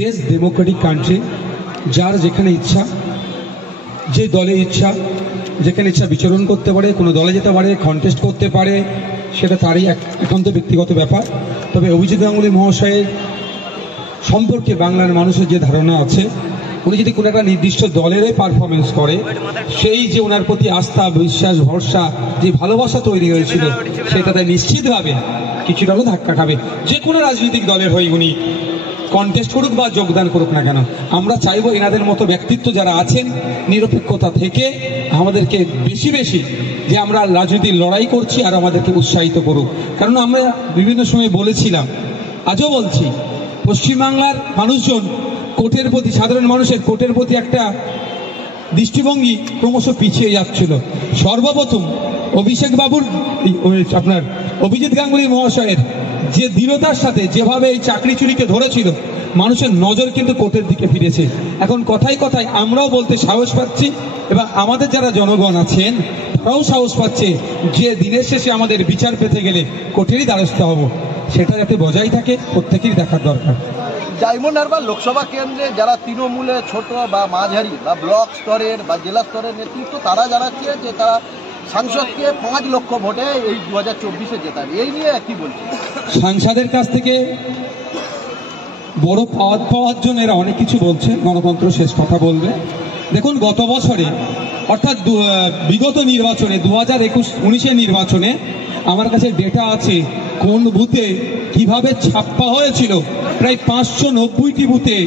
দেশ Democratic country, যার যেখানে ইচ্ছা, যে দলে ইচ্ছা, যেখানে ইচ্ছা বিচরণ করতে পারে, কোনো দলে যেতে পারে, কন্টেস্ট করতে পারে, সেটা তারই একান্ত ব্যক্তিগত ব্যাপার। তবে অভিজিৎ গাঙ্গুলী মহাশয়ের সম্পর্কে বাংলার মানুষের যে ধারণা আছে, উনি যদি কোনো একটা নির্দিষ্ট দলেরই পারফরমেন্স করে, সেই যে ওনার প্রতি আস্থা, বিশ্বাস, ভরসা, যে ভালোবাসা তৈরি হয়েছিল, সেটাতে নিশ্চিতভাবে কিছুটা হলেও ধাক্কা খাবে। যে কোনো রাজনৈতিক দলের হয়ে উনি কন্টেস্ট করুক বা যোগদান করুক না কেন, আমরা চাইবো এনাদের মতো ব্যক্তিত্ব যারা আছেন, নিরপেক্ষতা থেকে আমাদেরকে বেশি বেশি যে আমরা রাজনীতির লড়াই করছি আর আমাদেরকে উৎসাহিত করুক। কারণ আমরা বিভিন্ন সময় বলেছিলাম, আজও বলছি, পশ্চিমবাংলার মানুষজন কোর্টের প্রতি, সাধারণ মানুষের কোর্টের প্রতি একটা দৃষ্টিভঙ্গি ক্রমশ পিছিয়ে যাচ্ছিল। সর্বপ্রথম অভিষেক বাবুর, আপনার অভিজিৎ গাঙ্গুলী মহাশয়ের যে দৃঢ়তার সাথে যেভাবে এই চাকরি চুরিকে ধরেছিল, মানুষের নজর কিন্তু কোর্টের দিকে ফিরেছে। এখন কথায় কথায় আমরাও বলতে সাহস পাচ্ছি, এবং আমাদের যারা জনগণ আছেন তারাও সাহস পাচ্ছে যে দিনের শেষে আমাদের বিচার পেতে গেলে কোর্টেরই দ্বারস্থ হব। সেটা যাতে বজায় থাকে প্রত্যেকেরই দেখার দরকার। ডায়মন্ড হারবার লোকসভা কেন্দ্রে যারা তৃণমূলে ছোট বা মাঝারি বা ব্লক স্তরের বা জেলা স্তরের নেতৃত্ব, তারা জানাচ্ছে যে তারা সাংসদকে 5 লক্ষ ভোটে এই 2024-এ জেতাবে। এই নিয়ে কি বলছে? সাংসদের কাছ থেকে বড় পাওয়ার জন্য এরা অনেক কিছু বলছে, গণতন্ত্র শেষ কথা বলবে। দেখুন, গত বছরে অর্থাৎ বিগত নির্বাচনে 2019-এর নির্বাচনে আমার কাছে ডেটা আছে কোন বুথে কিভাবে ছাপ্পা হয়েছিল। প্রায় 590টি বুথে,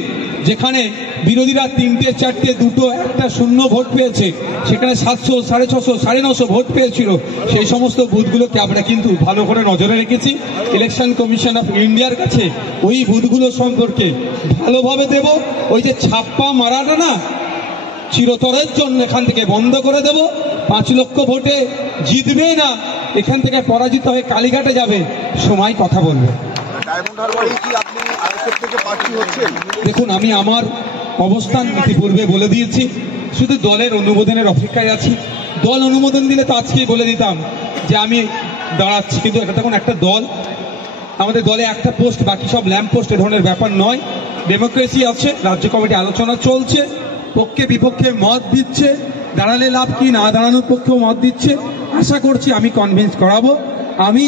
যেখানে বিরোধীরা 3টে 4টে 2টো 1টা শূন্য ভোট পেয়েছে, সেখানে 700, 650, 950 ভোট পেয়েছিল। সেই সমস্ত বুথগুলোকে আমরা কিন্তু ভালো করে নজরে রেখেছি। ইলেকশন কমিশন অফ ইন্ডিয়ার কাছে ওই বুথগুলো সম্পর্কে ভালোভাবে দেব। ওই যে ছাপ্পা মারাটা না, চিরতরের জন্য এখান থেকে বন্ধ করে দেব। 5 লক্ষ ভোটে জিতবে না, এখান থেকে পরাজিত হয়ে কালীঘাটে যাবে, সময় কথা বলবে। দেখুন, আমি আমার অবস্থান ইতিপূর্বে বলে দিয়েছি, শুধু দলের অনুমোদনের অপেক্ষায় আছি। দল অনুমোদন দিলে তো আজকেই বলে দিতাম যে আমি দাঁড়াচ্ছি, কিন্তু এটা তখন একটা দল, আমাদের দলে একটা পোস্ট, বাকি সব ল্যাম্প পোস্ট, এ ধরনের ব্যাপার নয়। ডেমোক্রেসি আছে, রাজ্য কমিটি আলোচনা চলছে, পক্ষে বিপক্ষে মত দিচ্ছে, দাঁড়ালে লাভ কি, না দাঁড়ানোর পক্ষেও মত দিচ্ছে। আশা করছি আমি কনভিন্স করাবো। আমি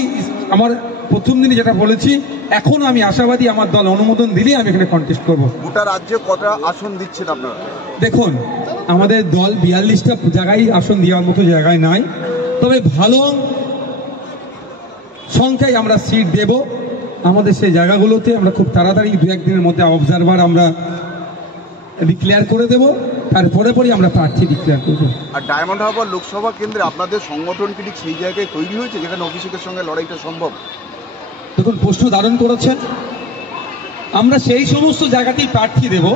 আমার প্রথম দিনে যেটা বলেছি, এখন আমি আশাবাদী, আমার দল অনুমোদন দিলেই আমি এখানে কন্টেস্ট করবো। গোটা রাজ্যে কটা আসন দিচ্ছেন আপনারা? দেখুন, আমাদের দল 42টা জায়গায় আসন দেওয়ার মতো জায়গায় নাই, তবে ভালো সংখ্যায় আমরা সিট দেব। আমাদের সেই জায়গাগুলোতে আমরা খুব তাড়াতাড়ি 2-1 দিনের মধ্যে অবজারভার আমরা ডিক্লেয়ার করে দেব, তারপরে পরই আমরা প্রার্থী ডিক্লেয়ার করবো। আর ডায়মন্ড হারবার লোকসভা কেন্দ্রে আপনাদের সংগঠন কি ঠিক সেই জায়গায় তৈরি হয়েছে যেখানে অভিষেকের সঙ্গে লড়াইটা সম্ভব? দেখুন, প্রশ্ন ধারণ করেছেন, আমরা সেই সমস্ত জায়গাতেই প্রার্থী দেব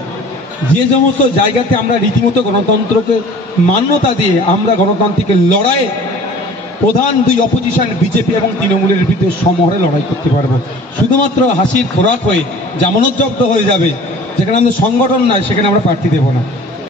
যে সমস্ত জায়গাতে আমরা রীতিমতো গণতন্ত্রকে মান্যতা দিয়ে আমরা গণতান্ত্রিক লড়াইয়ে প্রধান 2 অপোজিশন বিজেপি এবং তৃণমূলের বিরুদ্ধে সমহারে লড়াই করতে পারবো। শুধুমাত্র হাসির খোরাক হয়ে জামানত জব্দ হয়ে যাবে, যেখানে আমাদের সংগঠন নয়, সেখানে আমরা প্রার্থী দেব না।